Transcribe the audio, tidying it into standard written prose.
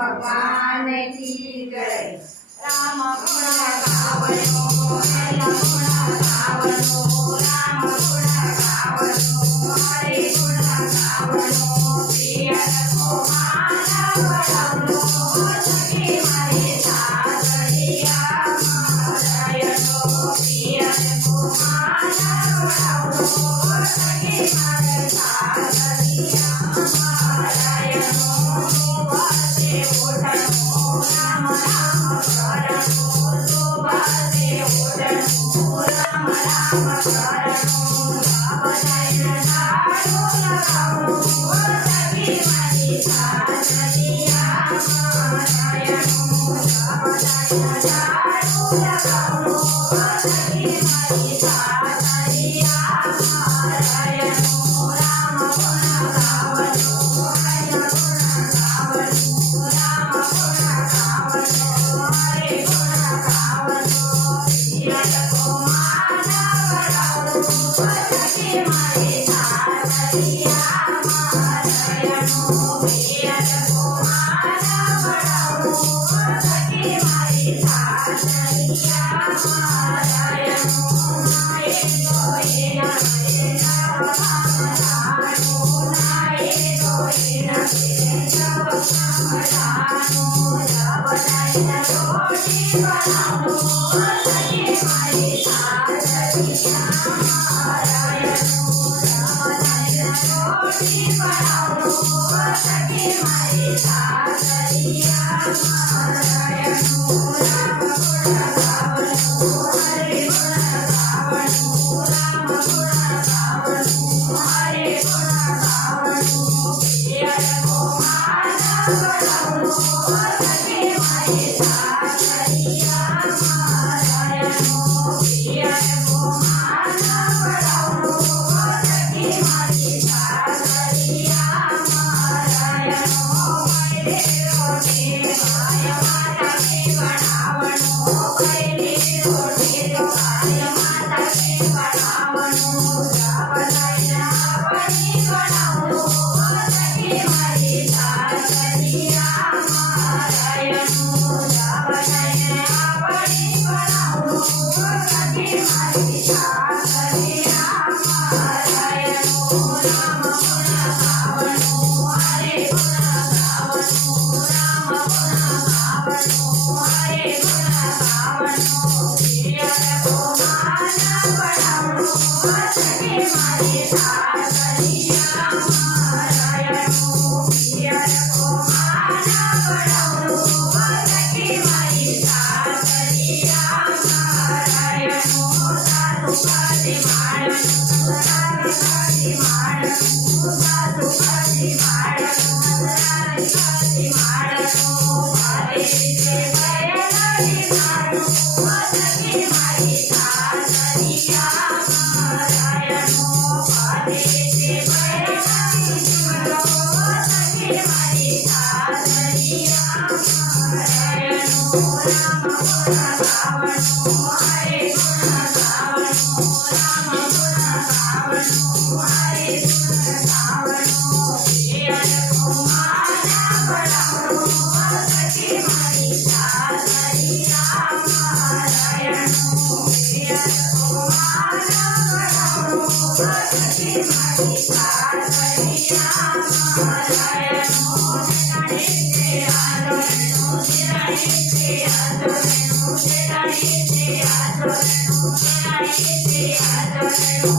भगवान की जय। राम गुण गावनो हरे गुण गावनो, राम गुण गावनो हरे गुण गावनो, प्रिय रघु मानव रघुनो सखी मारे सासरिया मारयनो, प्रिय रघु मानव रघुनो सखी मारे सासरिया मारयनो, सुबसे उठनो राम राम करनो, सुबसे उठनो राम राम करनो, जब जय झाड़ू लगावनो सखी मारी सासरिया मारयनो, जब जय झाड़ू लगावनो सखी मारी सासरिया मारयनो, राम गुण गावनो हरे गुण गावनो, राम गुण गावनो हरे गुण गावनो, प्रिय रघु मानव रघुनो सखी मारे सासरिया मारयनो, प्रिय रघु मानव रघुनो सखी मारे सासरिया मारयनो, नाये दोये नये नव कामरानो, नाये दोये नये नव कामरानो, जब जय रोटी बनावनो सखी मारे सासरिया मारयनो, जब जय रोटी बनावनो सखी मारे सासरिया मारयनो, राम गुण गावनो हरे गुण गावनो, राम गुण गावनो हरे गुण गावनो, प्रिय रघु मानव रघुनो सखी मारे सासरिया मारयनो, प्रिय रघु मानव रघुनो सखी मारे सासरिया मारयनो, पहले रोटी माय माता के बनावनो, पहले रोटी माय माता के बनावनो, जब जय अपनी बनावनो सखी मारे सासरिया मारयनो, जब जय अपनी बनावनो सखी मारे सासरिया मारयनो, राम गुण गावनो हरे गुण गावनो, राम गुण गावनो हरे गुण गावनो, प्रिय रघु मानव रघुनो सखी मारे सासरिया मारयनो, प्रिय रघु मानव रघुनो सखी मारे सासरिया मारयनो, साधु पति मारनो साधु पति मारनो, साधु पति मारनो साधु पति मारनो, हरे से बैलरी मारनो सखी मारे सासरिया मारयनो, हरे से बैलरी मारनो सखी मारे सासरिया मारयनो, राम गुण गावनो हरे गुण गावनो, राम गुण गावनो हरे गुण गावनो, प्रिय रघु मानव रघुनो सखी मारे सासरिया मारयनो, प्रिय रघु मानव रघुनो सखी मारे सासरिया मारयनो, सिरणी से आंदोलनो सिरणी से आंदोलनो सिरणी से आंदोलनो सिरणी से आंदोलनो,